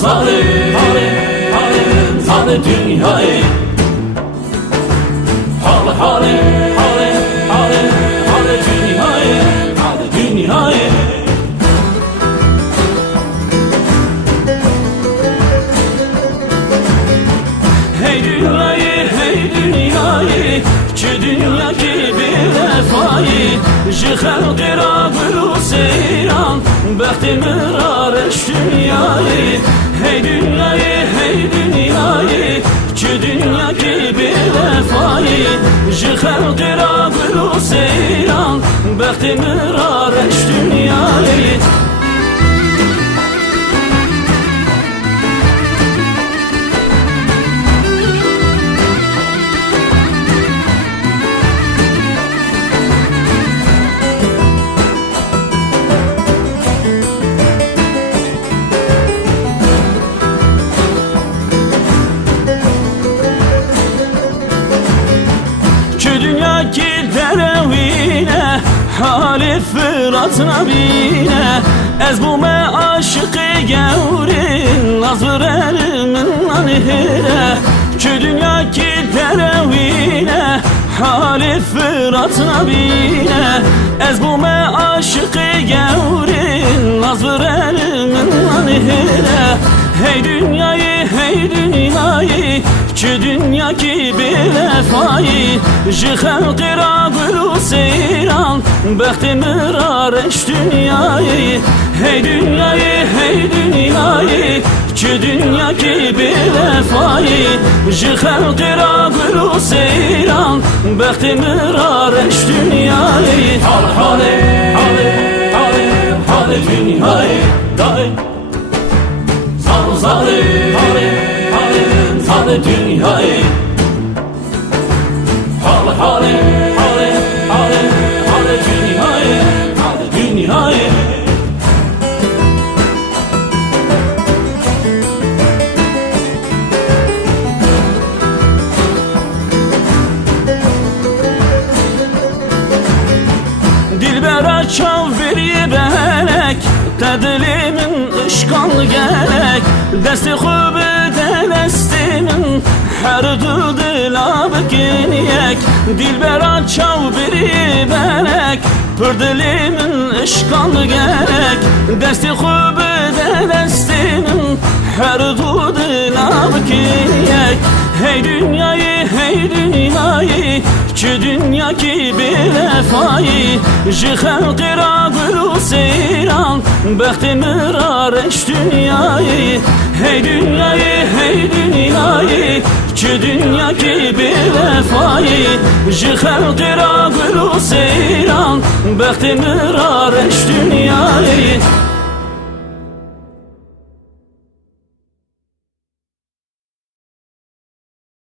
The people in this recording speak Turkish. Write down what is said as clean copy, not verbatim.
zalim zalim dünyayı hali dünyayı hey dünyayı ki dünya ki bir vefayı ji xelqi ra gulu seyran bexti mirareş dünyayı hey dünyayı ki dünya ki bir vefayı ji xelqi ra gulu seyran bexti mirareş dünyayı dünya ki derevine hali fıratına bine ez bu me aşıkı gevrin naz verelimin anihire ki dünya ki derevine hali fıratına bine ez bu me aşıkı gevrin naz verelimin anihire hey dünyayı ki dünya ki bir vefayı ji xelqi ra gulu seyran bexti mirareş dünyayı hey dünyayı ki dünya ki bir vefayı ji xelqi ra gulu seyran bexti mirareş dünyayı hali dünyayı zalim dünyayı hali dünyayı dilbera çav veriye belek tedilimin ışkanlı gerek desti xubi destimin her du dila bikiniyek dilbera çav veriye belek pırdilimin ışkanlı gerek desti xubi destimin her du dila bikiniyek hey dünyayı ki dünya ki bir vefayı ji xelqi ra gulu seyran bexti mirareş dünyayı hey dünyayı ki dünya ki bir vefayı ji xelqi ra gulu seyran bexti mirareş dünyayı